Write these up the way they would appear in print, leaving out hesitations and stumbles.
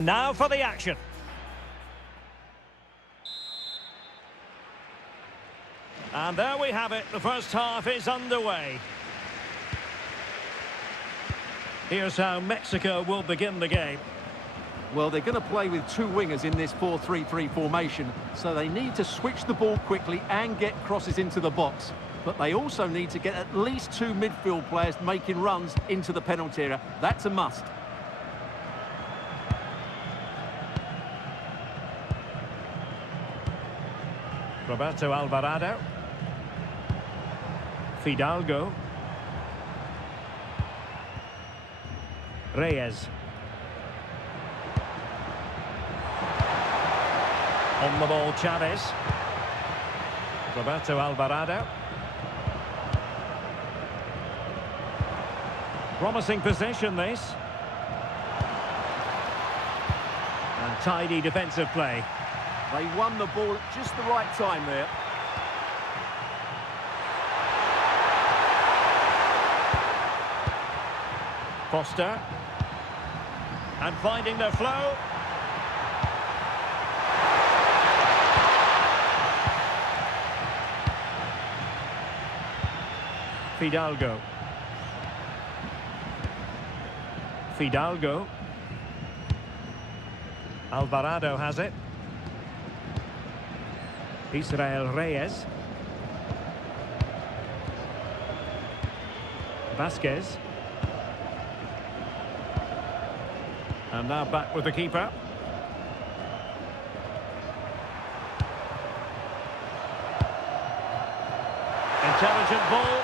Now for the action. And there we have it. The first half is underway. Here's how Mexico will begin the game. Well, they're going to play with two wingers in this 4-3-3 formation, so they need to switch the ball quickly and get crosses into the box. But they also need to get at least two midfield players making runs into the penalty area. That's a must. Roberto Alvarado. Fidalgo. Reyes. On the ball, Chavez. Roberto Alvarado. Promising possession, this. And tidy defensive play. They won the ball at just the right time there. Foster. And finding their flow. Fidalgo. Fidalgo. Alvarado has it. Israel Reyes. Vasquez. And now back with the keeper. Intelligent ball.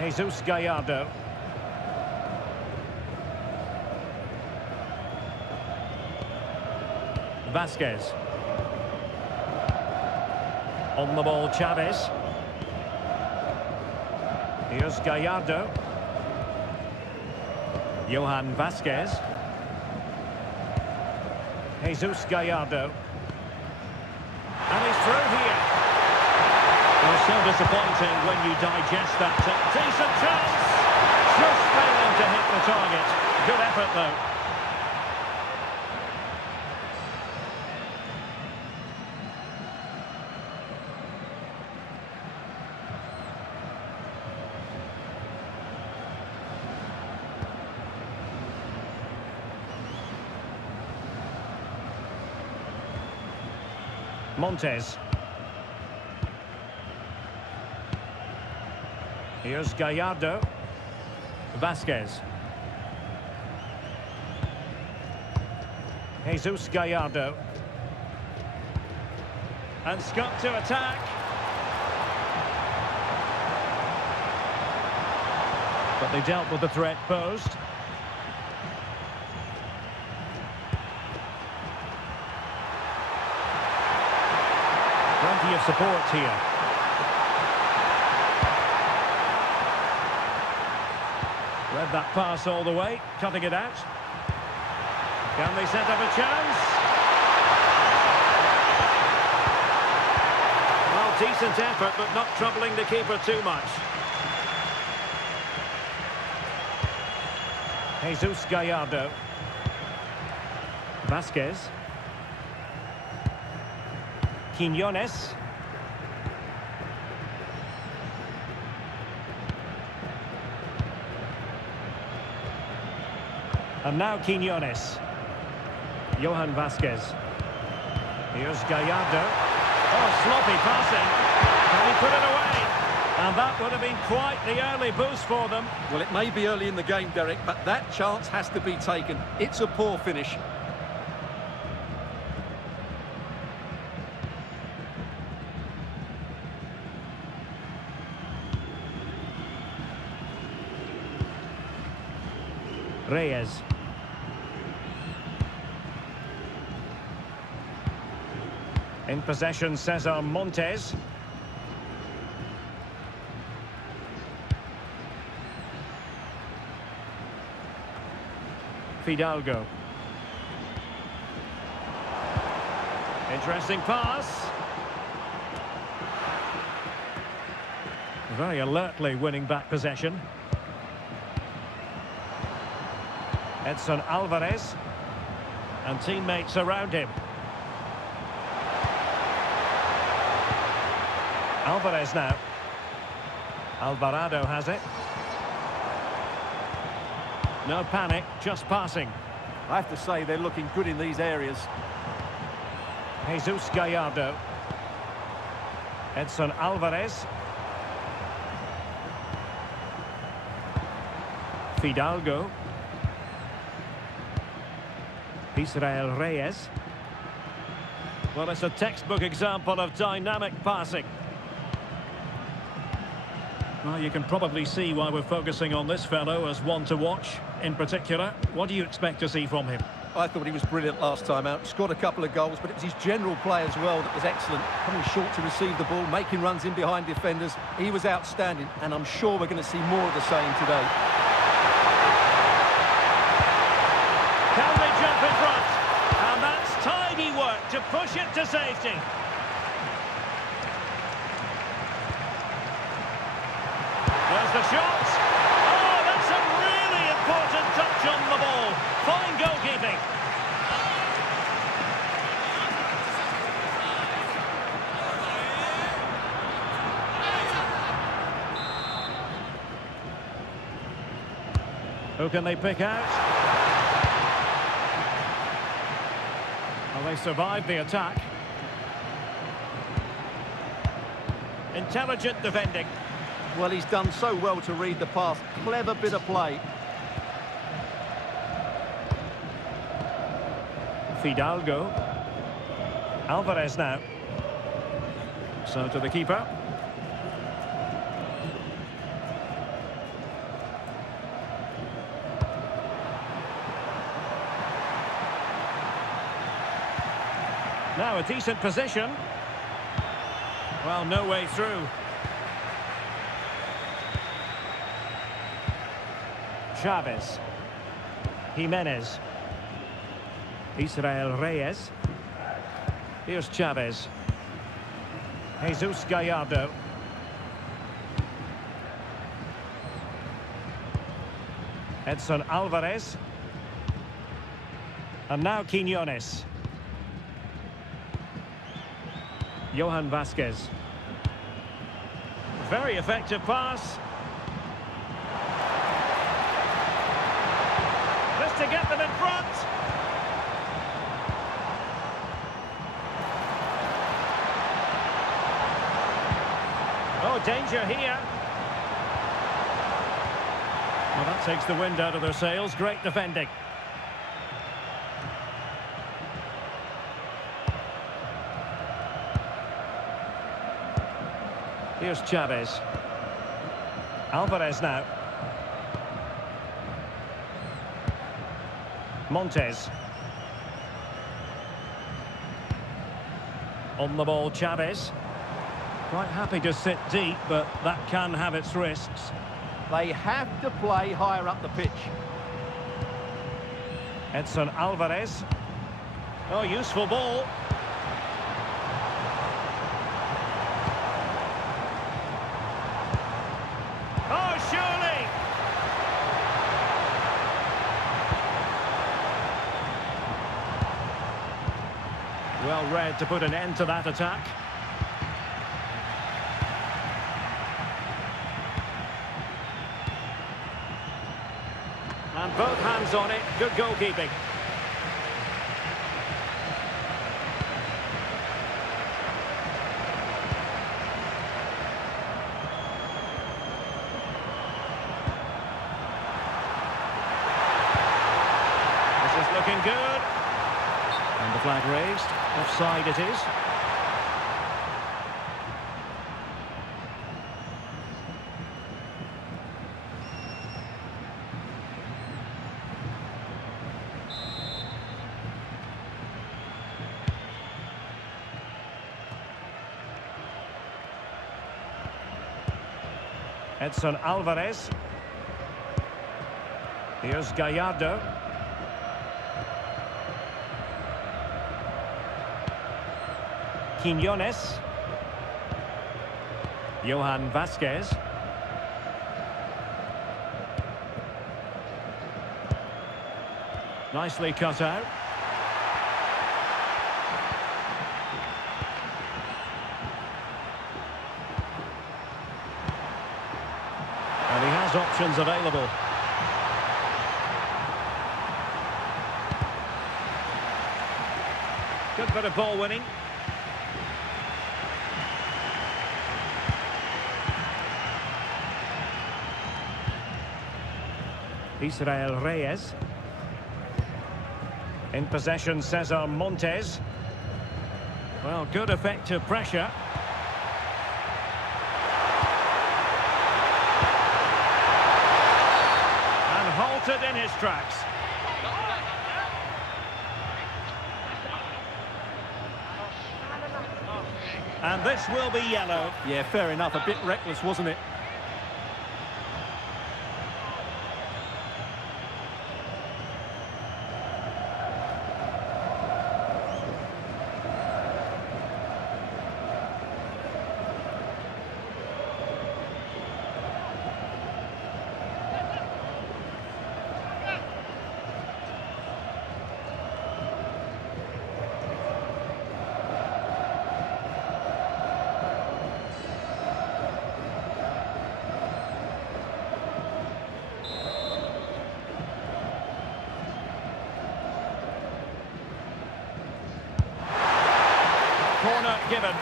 Jesus Gallardo. Vasquez. On the ball, Chavez. Here's Gallardo. Johan Vasquez. Jesus Gallardo. And he's through here. Well, so disappointing when you digest that. Decent chance. Just failing to hit the target. Good effort, though. Montes. Here's Gallardo. Vasquez. Jesus Gallardo. And Scott to attack. But they dealt with the threat posed. Plenty of support here. Read that pass all the way, cutting it out. Can they set up a chance? Well, decent effort, but not troubling the keeper too much. Jesus Gallardo. Vasquez. Quiñones. And now Quiñones. Johan Vasquez. Here's Gallardo. Oh, sloppy passing. Can he put it away? And that would have been quite the early boost for them. Well, it may be early in the game, Derek, but that chance has to be taken. It's a poor finish. Reyes. In possession, Cesar Montes. Fidalgo. Interesting pass. Very alertly winning back possession. Edson Alvarez. And teammates around him. Alvarez now. Alvarado has it. No panic, just passing. I have to say they're looking good in these areas. Jesus Gallardo. Edson Alvarez. Fidalgo. Israel Reyes. Well, it's a textbook example of dynamic passing. Well, you can probably see why we're focusing on this fellow as one to watch. In particular, what do you expect to see from him? I thought he was brilliant last time out. Scored a couple of goals, but it was his general play as well that was excellent. Coming short to receive the ball, making runs in behind defenders. He was outstanding, and I'm sure we're going to see more of the same today. Can they jump in front? And that's tidy work to push it to safety. There's the shot. Oh, that's a really important touch on the ball. Fine goalkeeping. Who can they pick out? Well, they survived the attack. Intelligent defending. Well, he's done so well to read the pass. Clever bit of play. Fidalgo. Alvarez now. So to the keeper. Now a decent position. Well, no way through. Chavez. Jimenez. Israel Reyes. Here's Chavez. Jesus Gallardo. Edson Alvarez. And now Quiñones. Johan Vasquez. Very effective pass. This to get them in front. Oh, danger here. Well, that takes the wind out of their sails. Great defending. Here's Chavez. Alvarez now. Montes. On the ball, Chavez. Quite happy to sit deep, but that can have its risks. They have to play higher up the pitch. Edson Alvarez. Oh, useful ball. Oh, surely! Well read to put an end to that attack. And both hands on it. Good goalkeeping. This is looking good. And the flag raised. Offside it is. Edson Alvarez. Here's Gallardo. Quiñones. Johan Vasquez. Nicely cut out. And he has options available. Good bit of ball winning. Israel Reyes. In possession, Cesar Montes. Well, good effective pressure. And halted in his tracks. And this will be yellow. Yeah, fair enough. A bit reckless, wasn't it? Corner given.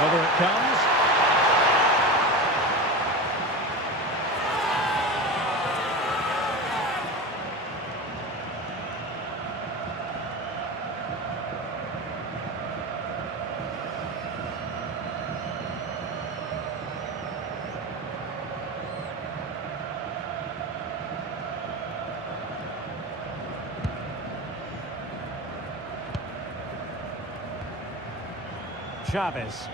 Over it comes. Chavez.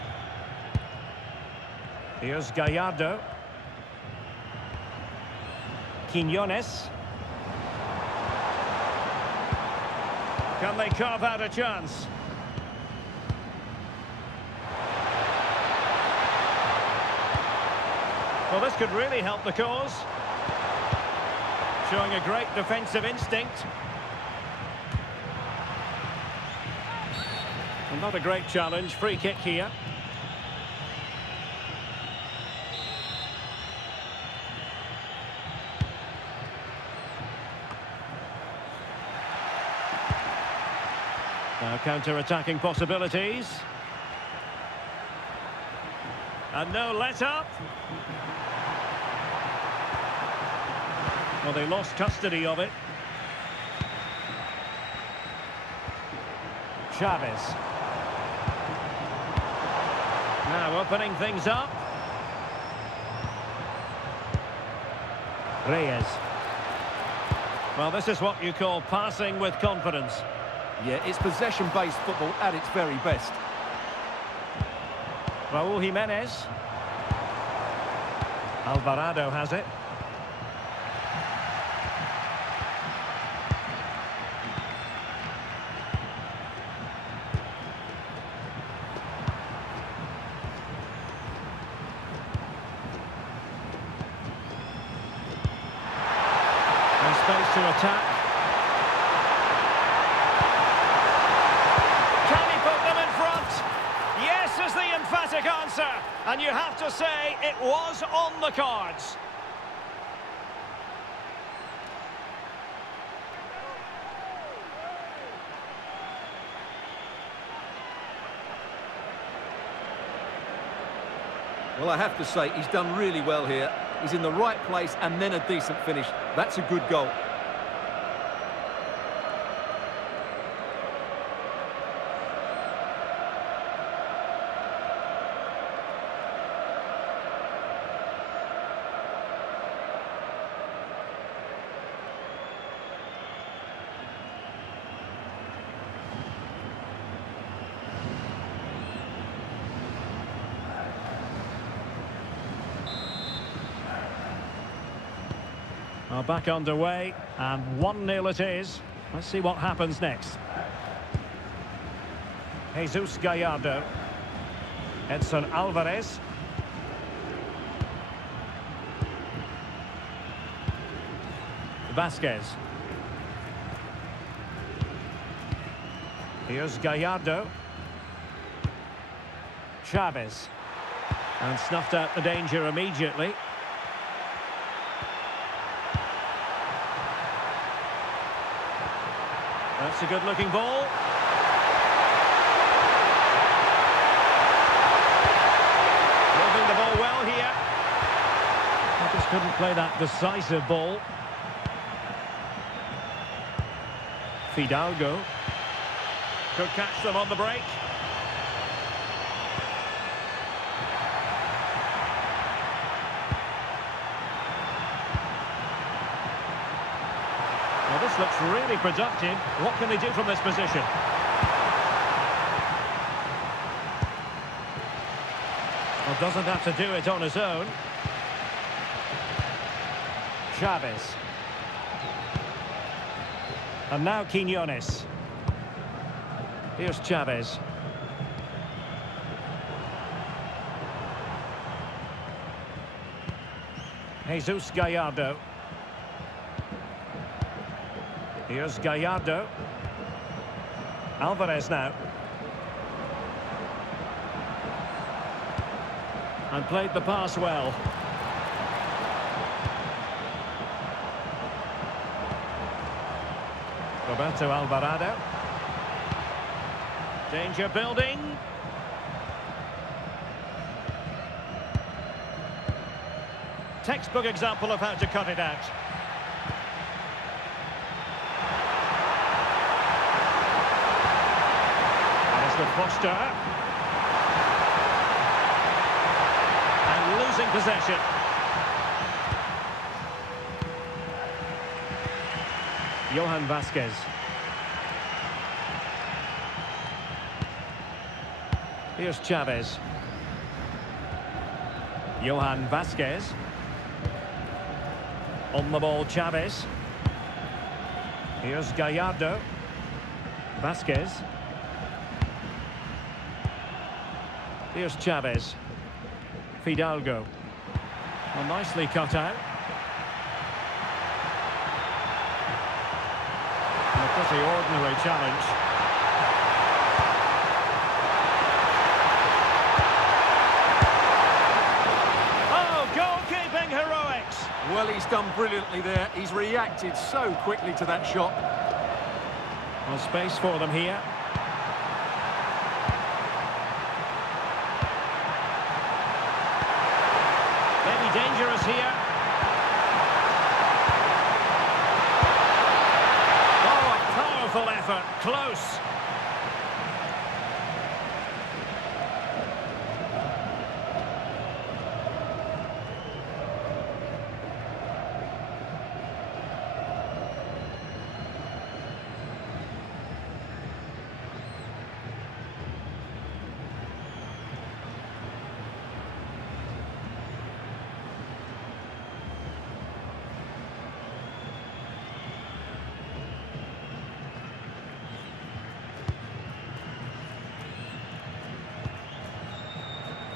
Here's Gallardo. Quiñones. Can they carve out a chance? Well, this could really help the cause. Showing a great defensive instinct. And not a great challenge. Free kick here. Now counter-attacking possibilities. And no let-up. Well, they lost custody of it. Chavez. Now opening things up. Reyes. Well, this is what you call passing with confidence. Yeah, it's possession-based football at its very best. Raúl Jiménez. Alvarado has it. And space to attack. Is the emphatic answer, and you have to say it was on the cards. Well, I have to say, he's done really well here. He's in the right place and then a decent finish. That's a good goal. Back underway, and 1-0 it is. Let's see what happens next. Jesus Gallardo. Edson Alvarez. Vasquez. Here's Gallardo. Chavez. And snuffed out the danger immediately. That's a good-looking ball. Moving the ball well here. I just couldn't play that decisive ball. Fidalgo. Could catch them on the break. Well, this looks really productive. What can they do from this position? Well, doesn't have to do it on his own. Chavez. And now Quiñones. Here's Chavez. Jesus Gallardo. Here's Gallardo. Alvarez now. And played the pass well. Roberto Alvarado. Danger building. Textbook example of how to cut it out. There's the Foster. And losing possession. Johan Vasquez. Here's Chavez. Johan Vasquez. On the ball, Chavez. Here's Gallardo. Vasquez. Here's Chavez. Fidalgo. Well, nicely cut out. And a pretty ordinary challenge. Well, he's done brilliantly there. He's reacted so quickly to that shot. Well, space for them here. Maybe dangerous here. Oh, a powerful effort. Close.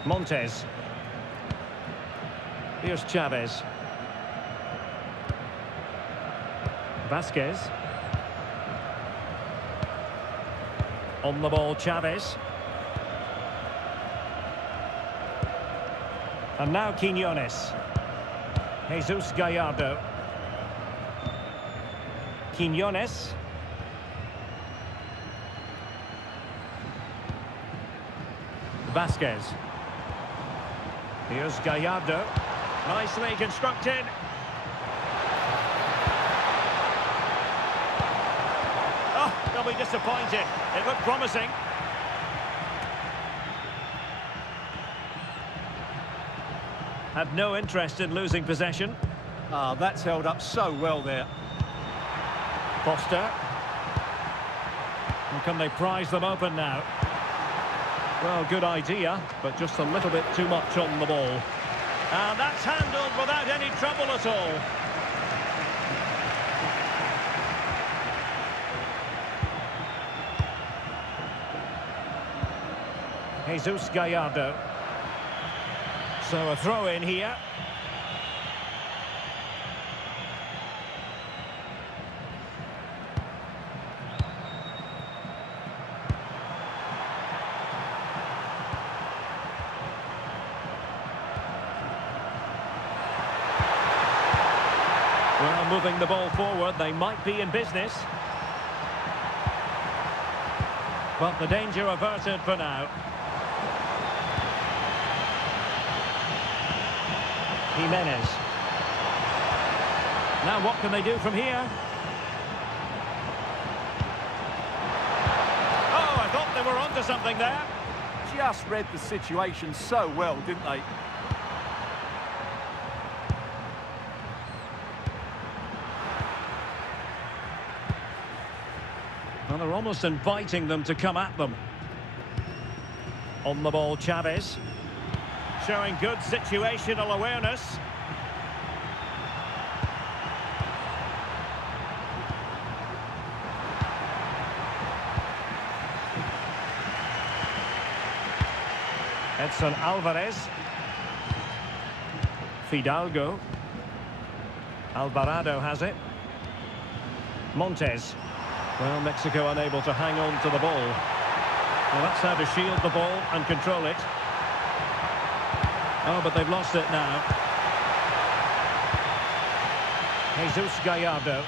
Montes. Here's Chavez. Vasquez. On the ball, Chavez. And now Quiñones. Jesus Gallardo. Quiñones. Vasquez. Here's Gallardo. Nicely constructed. Oh, they'll be disappointed. It looked promising. Had no interest in losing possession. Ah, that's held up so well there. Foster. And can they prize them open now? Well, good idea, but just a little bit too much on the ball. And that's handled without any trouble at all. Jesus Gallardo. So a throw in here. Well, moving the ball forward, they might be in business. But the danger averted for now. Jimenez. Now what can they do from here? Oh, I thought they were onto something there. Just read the situation so well, didn't they? Well, they're almost inviting them to come at them. On the ball, Chavez. Showing good situational awareness. Edson Alvarez. Fidalgo. Alvarado has it. Montes. Well, Mexico unable to hang on to the ball. Well, that's how to shield the ball and control it. Oh, but they've lost it now. Jesus Gallardo.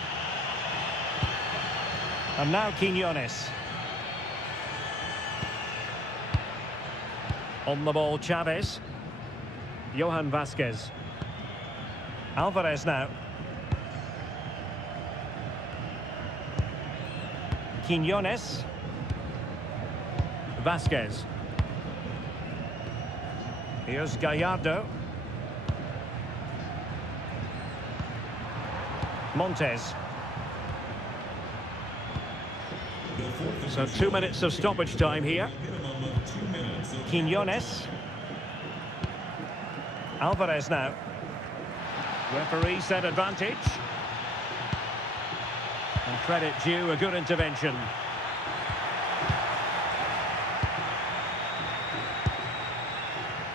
And now Quiñones. On the ball, Chavez. Johan Vasquez. Alvarez now. Quiñones. Vasquez. Here's Gallardo. Montes. So 2 minutes of stoppage time here. Quiñones. Alvarez now. Referee said advantage. And credit due, a good intervention.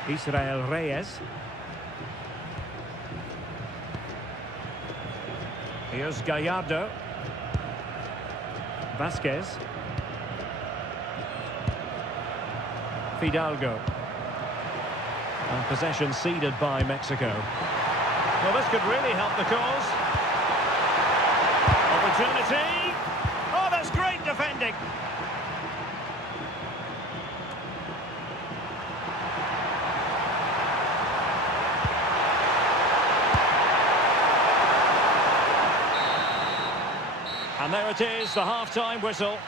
Israel Reyes. Here's Gallardo. Vasquez. Fidalgo. And possession ceded by Mexico. Well, this could really help the cause. Opportunity. Oh, that's great defending. And there it is, the half-time whistle.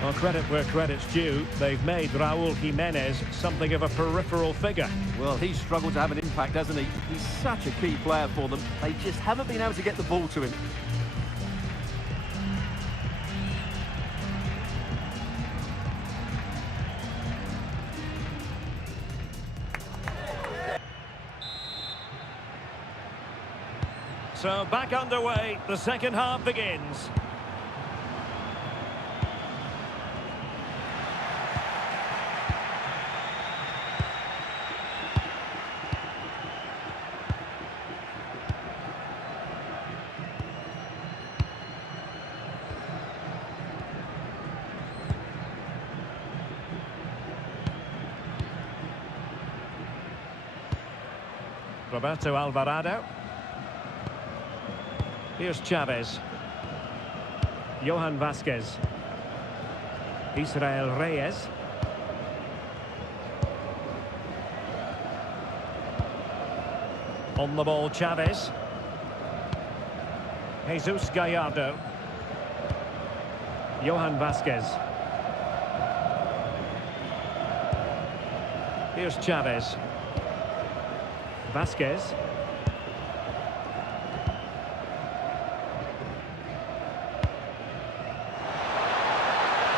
Well, credit where credit's due. They've made Raúl Jiménez something of a peripheral figure. Well, he's struggled to have an impact, hasn't he? He's such a key player for them. They just haven't been able to get the ball to him. So back underway, the second half begins. Roberto Alvarado. Here's Chavez. Johan Vasquez. Israel Reyes. On the ball, Chavez. Jesus Gallardo. Johan Vasquez. Here's Chavez. Vasquez.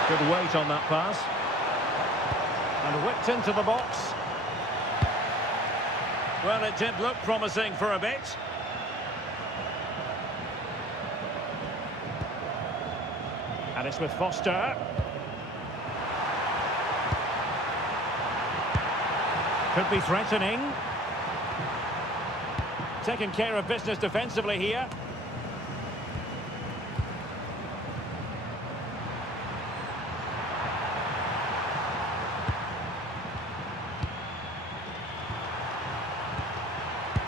Good weight on that pass. And whipped into the box. Well, it did look promising for a bit. And it's with Foster. Could be threatening. Taking care of business defensively here.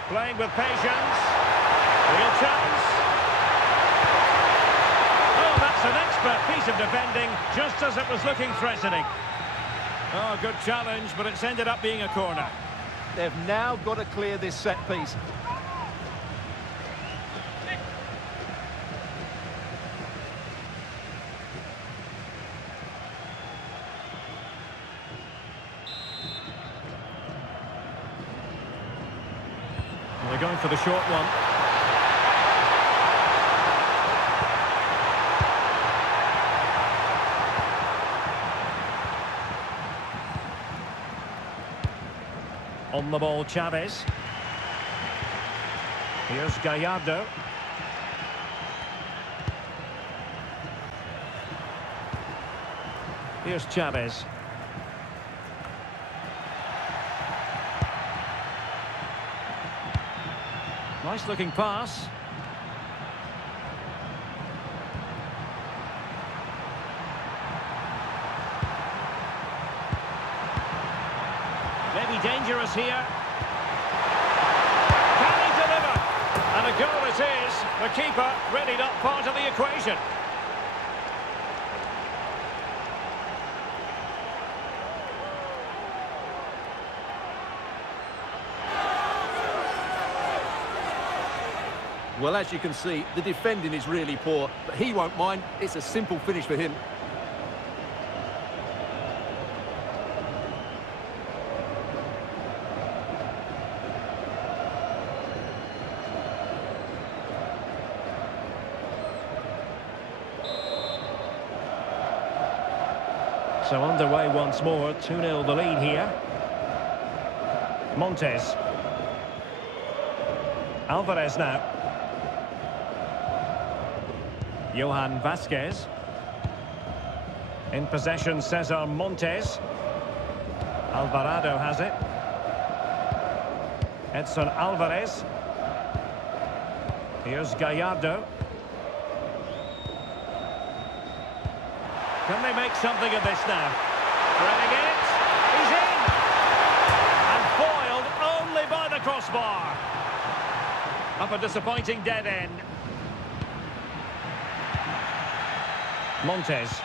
Playing with patience. Real chance. Oh, that's an expert piece of defending, just as it was looking threatening. Oh, good challenge, but it's ended up being a corner. They've now got to clear this set piece. They're going for the short one. On the ball, Chavez. Here's Gallardo. Here's Chavez. Nice looking pass. Maybe dangerous here. Can he deliver? And a goal it is. The keeper really not part of the equation. Well, as you can see, the defending is really poor, but he won't mind. It's a simple finish for him. So underway once more, 2-0 the lead here. Montes. Alvarez now. Johan Vasquez. In possession, Cesar Montes. Alvarado has it. Edson Alvarez. Here's Gallardo. Can they make something of this now? Threading it. He's in! And foiled only by the crossbar. Up a disappointing dead end. Montes.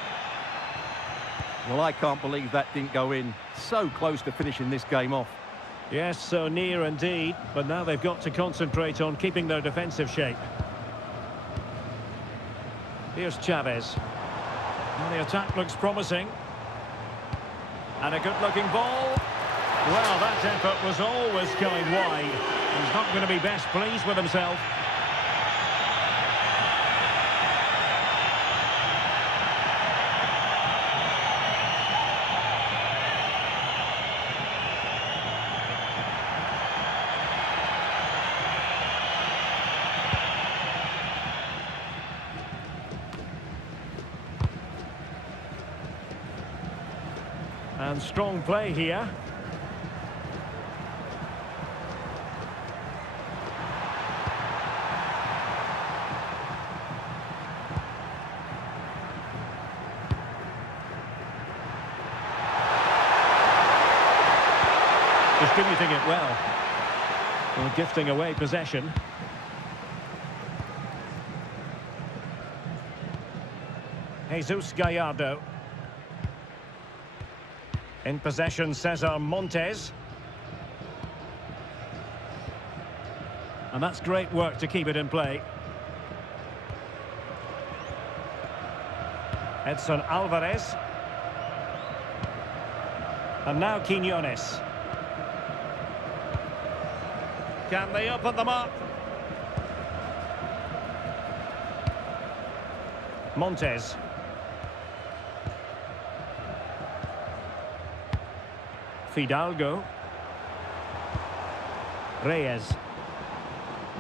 Well, I can't believe that didn't go in. So close to finishing this game off. Yes, so near indeed, but now they've got to concentrate on keeping their defensive shape. Here's Chavez. Well, the attack looks promising. And a good-looking ball. Well, that effort was always going wide. He's not going to be best pleased with himself. And strong play here. Distributing it well. Well, gifting away possession. Jesus Gallardo. In possession, Cesar Montes. And that's great work to keep it in play. Edson Alvarez. And now Quiñones. Can they open them up? Montes. Fidalgo. Reyes.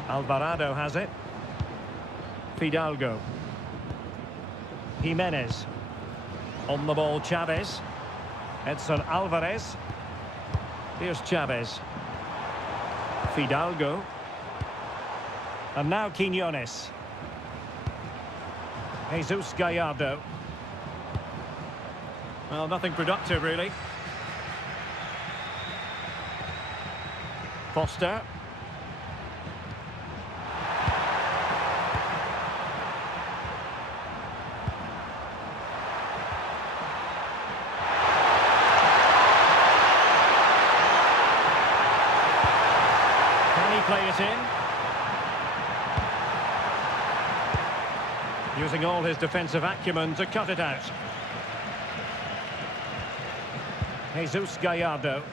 Alvarado has it. Fidalgo. Jimenez. On the ball, Chavez. Edson Alvarez. Here's Chavez. Fidalgo. And now Quiñones. Jesus Gallardo. Well, nothing productive, really. Foster. Can he play it in? Using all his defensive acumen to cut it out. Jesus Gallardo.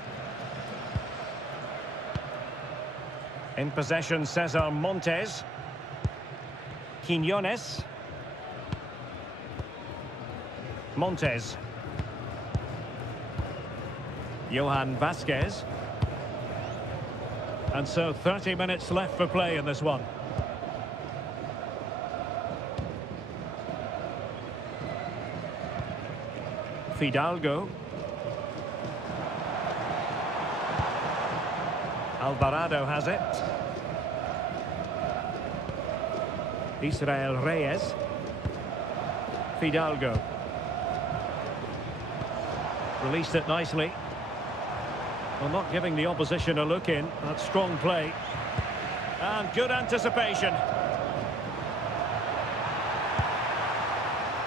In possession, Cesar Montes. Quiñones. Montes. Johan Vasquez. And so 30 minutes left for play in this one. Fidalgo. Alvarado has it. Israel Reyes. Fidalgo. Released it nicely. Well, not giving the opposition a look in. That's strong play. And good anticipation.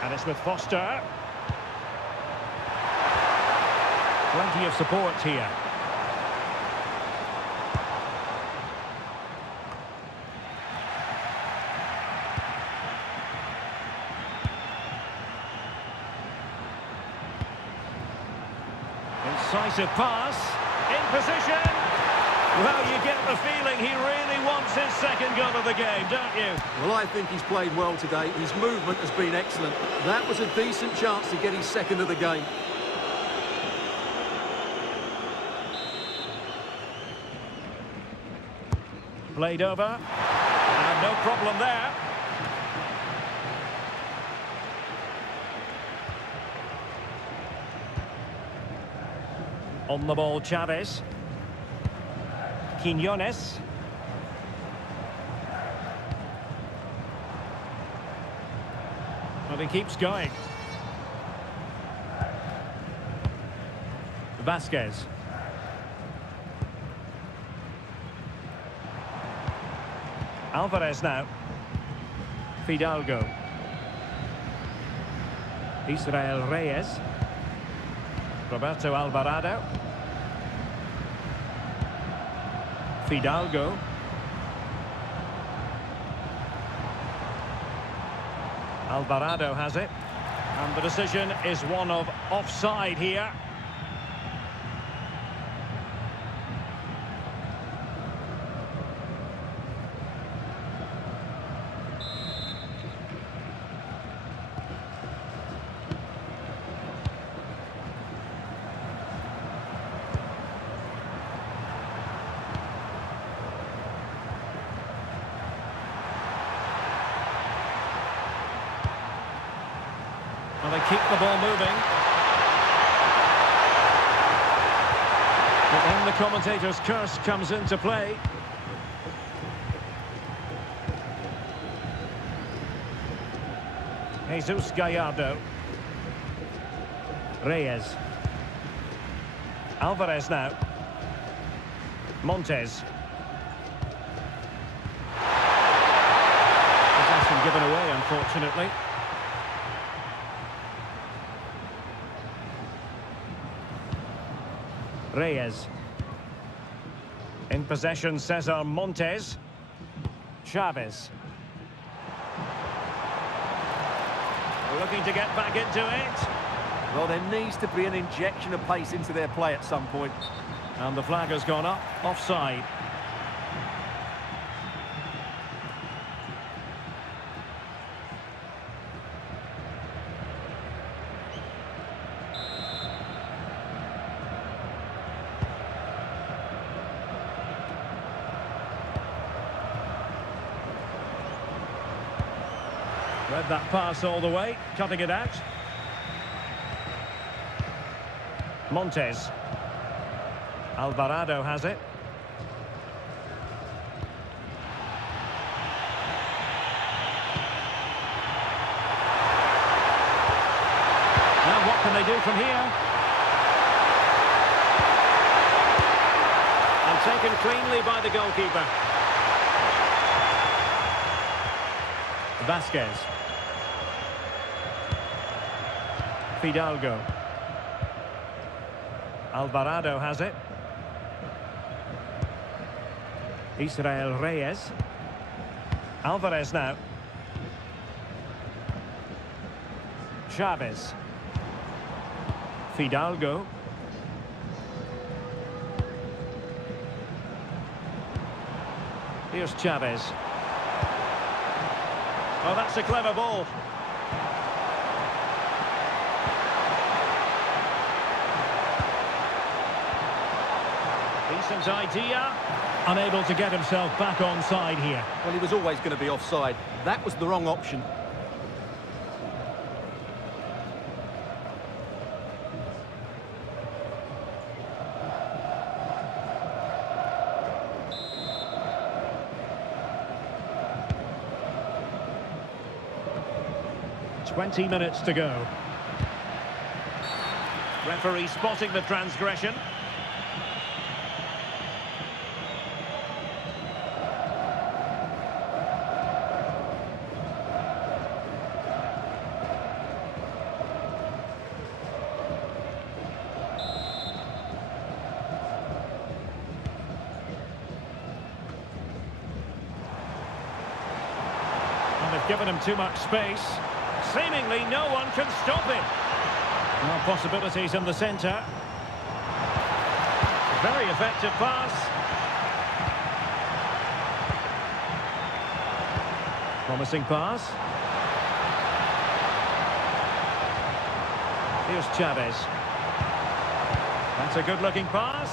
And it's with Foster. Plenty of support here. Incisive pass. In position. Well, you get the feeling he really wants his second goal of the game, don't you? Well, I think he's played well today. His movement has been excellent. That was a decent chance to get his second of the game. Played over. And no problem there. On the ball, Chavez. Quiñones. But he keeps going. Vasquez. Alvarez now. Fidalgo. Israel Reyes. Roberto Alvarado. Fidalgo. Alvarado has it. And the decision is one of offside here. Well, they keep the ball moving. But then the commentator's curse comes into play. Jesus Gallardo. Reyes. Alvarez now. Montes. Possession given away, unfortunately. Reyes. In possession, Cesar Montes. Chavez. Looking to get back into it. Well, there needs to be an injection of pace into their play at some point. And the flag has gone up. Offside. Read that pass all the way, cutting it out. Montes. Alvarado has it. Now what can they do from here? And taken cleanly by the goalkeeper. Vasquez. Fidalgo. Alvarado has it. Israel Reyes. Alvarez now. Chavez. Fidalgo. Here's Chavez. Oh, that's a clever ball. Decent idea. Unable to get himself back on side here. Well, he was always going to be offside. That was the wrong option. Twenty minutes to go. Referee spotting the transgression. And they've given him too much space. Seemingly no one can stop him. More possibilities in the centre. Very effective pass. Promising pass. Here's Chavez. That's a good-looking pass.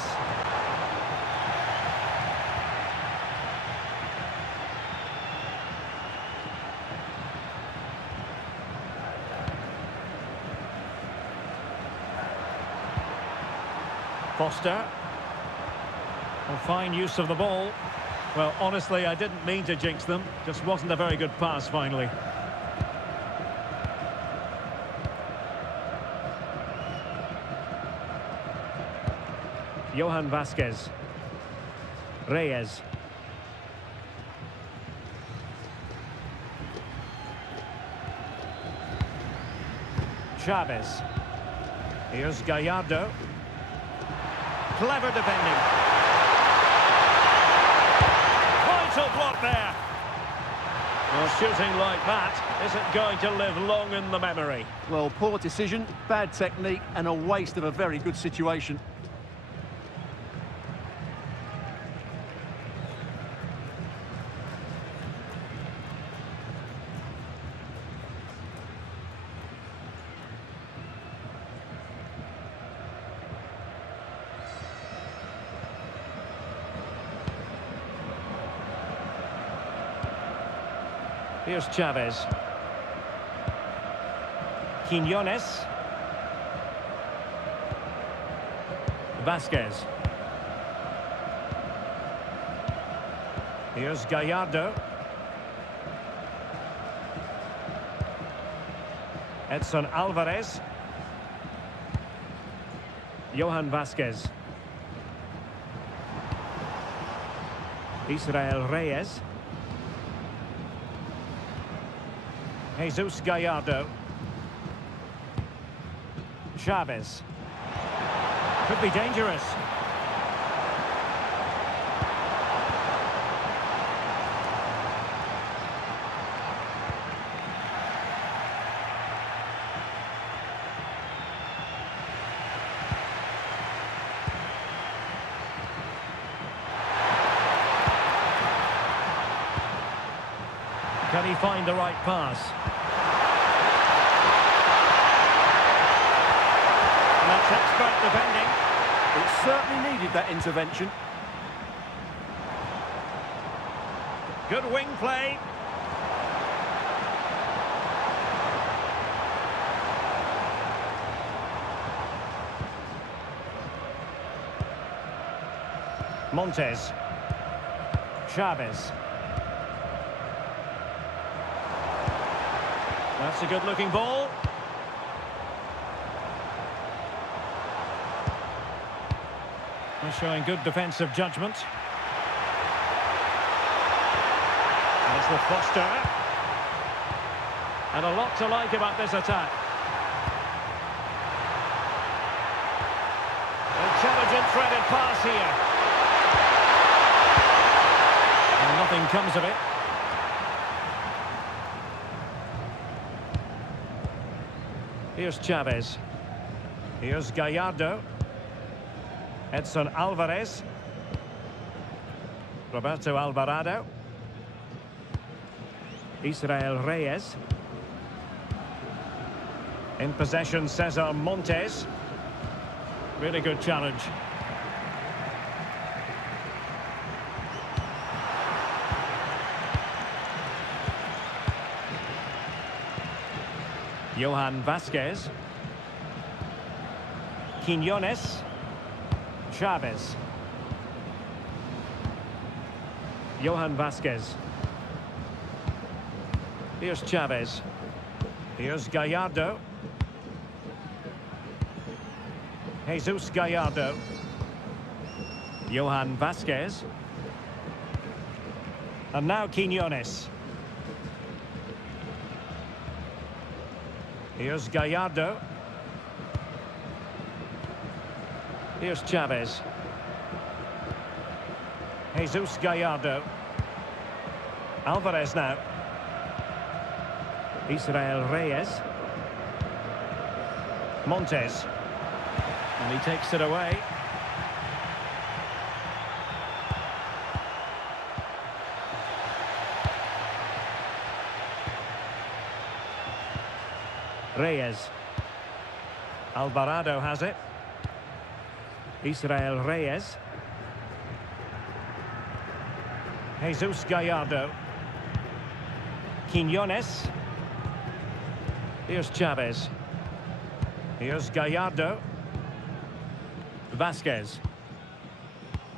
Foster. Well, fine use of the ball. Well, honestly, I didn't mean to jinx them. Just wasn't a very good pass, finally. Johan Vasquez. Reyes. Chavez. Here's Gallardo. Clever defending. Vital block there. Well, shooting like that isn't going to live long in the memory. Well, poor decision, bad technique, and a waste of a very good situation. Here's Chavez. Quiñones. Vasquez. Here's Gallardo. Edson Alvarez. Johan Vasquez. Israel Reyes. Jesus Gallardo. Chavez. Could be dangerous. Can he find the right pass? And that's expert defending. It certainly needed that intervention. Good wing play. Montes. Chavez. That's a good-looking ball. They're showing good defensive judgment. And it's with Foster. And a lot to like about this attack. Intelligent threaded pass here. And nothing comes of it. Here's Chavez. Here's Gallardo. Edson Alvarez. Roberto Alvarado. Israel Reyes. In possession, Cesar Montes. Really good challenge. Johan Vasquez. Quiñones. Chavez. Johan Vasquez. Here's Chavez. Here's Gallardo. Jesus Gallardo. Johan Vasquez. And now Quiñones. Here's Gallardo. Here's Chavez. Jesus Gallardo. Alvarez now. Israel Reyes. Montes. And he takes it away. Reyes. Alvarado has it. Israel Reyes. Jesus Gallardo. Quiñones. Here's Chavez. Here's Gallardo. Vasquez.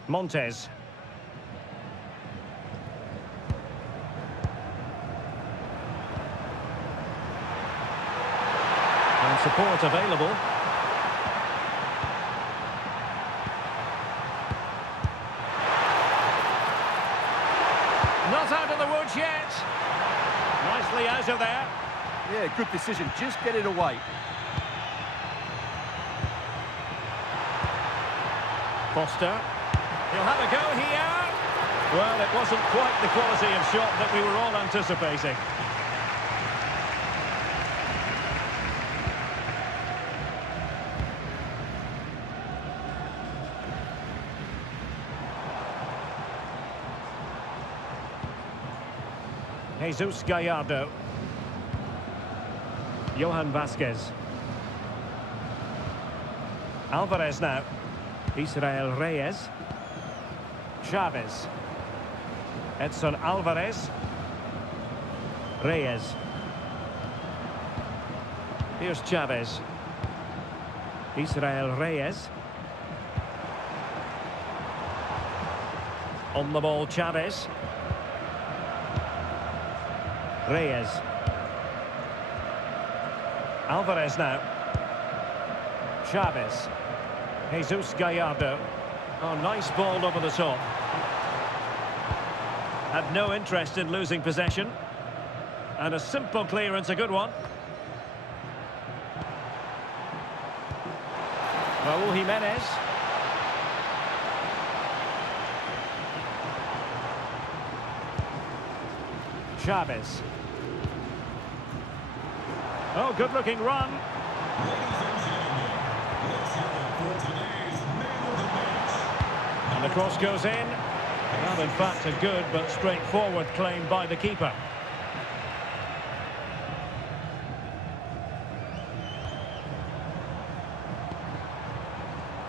Montes. And support available. Not out of the woods yet. Nicely out of there. Yeah, good decision. Just get it away. Foster. He'll have a go here. Well, it wasn't quite the quality of shot that we were all anticipating. Jesus Gallardo. Johan Vasquez. Alvarez now. Israel Reyes. Chavez. Edson Alvarez. Reyes. Here's Chavez. Israel Reyes. On the ball, Chavez. Reyes. Alvarez now. Chavez. Jesus Gallardo. Oh, nice ball over the top. Had no interest in losing possession. And a simple clearance, a good one. Raúl Jiménez. Chavez. Oh, good-looking run. And the cross goes in. Well, in fact, a good but straightforward claim by the keeper.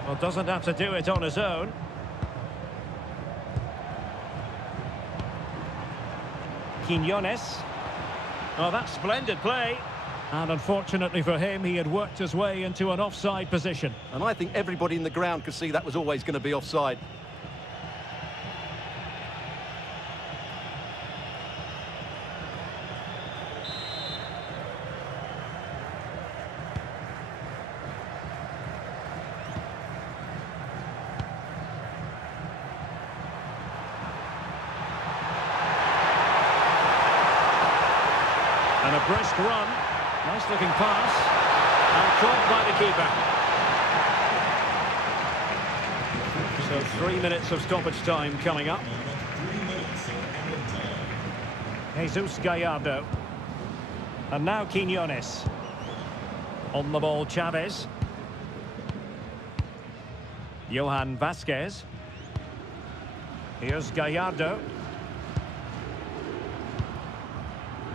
Well, doesn't have to do it on his own. Quiñones. Oh, that's splendid play. And unfortunately for him, he had worked his way into an offside position. And I think everybody in the ground could see that was always going to be offside. brisk run. Nice looking pass. And caught by the keeper. So 3 minutes of stoppage time coming up. Jesus Gallardo. And now Quiñones. On the ball, Chavez. Johan Vasquez. Here's Gallardo.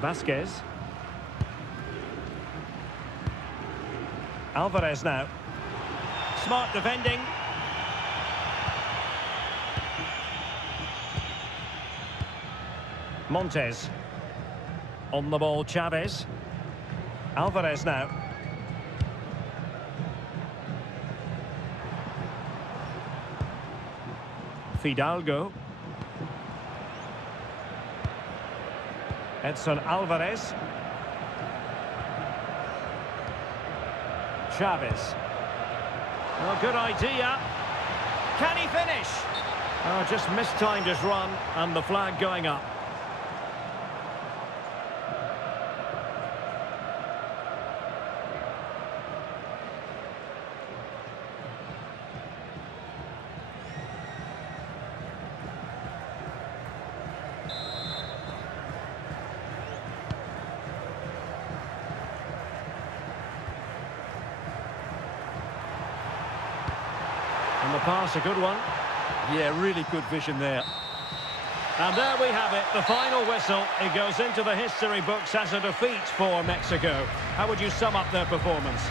Vasquez. Alvarez now. Smart defending. Montes. On the ball, Chavez. Alvarez now. Fidalgo. Edson Alvarez. Chavez. Oh, good idea. Can he finish? Oh, just mistimed his run and the flag going up. And the pass, a good one. Yeah, really good vision there. And there we have it, the final whistle. It goes into the history books as a defeat for Mexico. How would you sum up their performance?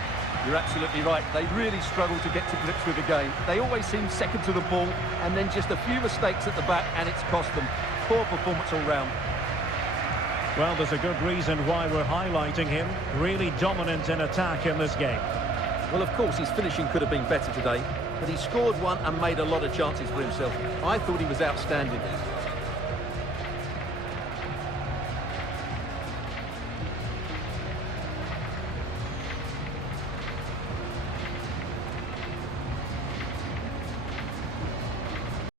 You're absolutely right. They really struggled to get to grips with the game. They always seem second to the ball, and then just a few mistakes at the back, and it's cost them. Poor performance all round. Well, there's a good reason why we're highlighting him. Really dominant in attack in this game. Well, of course, his finishing could have been better today, but he scored one and made a lot of chances for himself. I thought he was outstanding.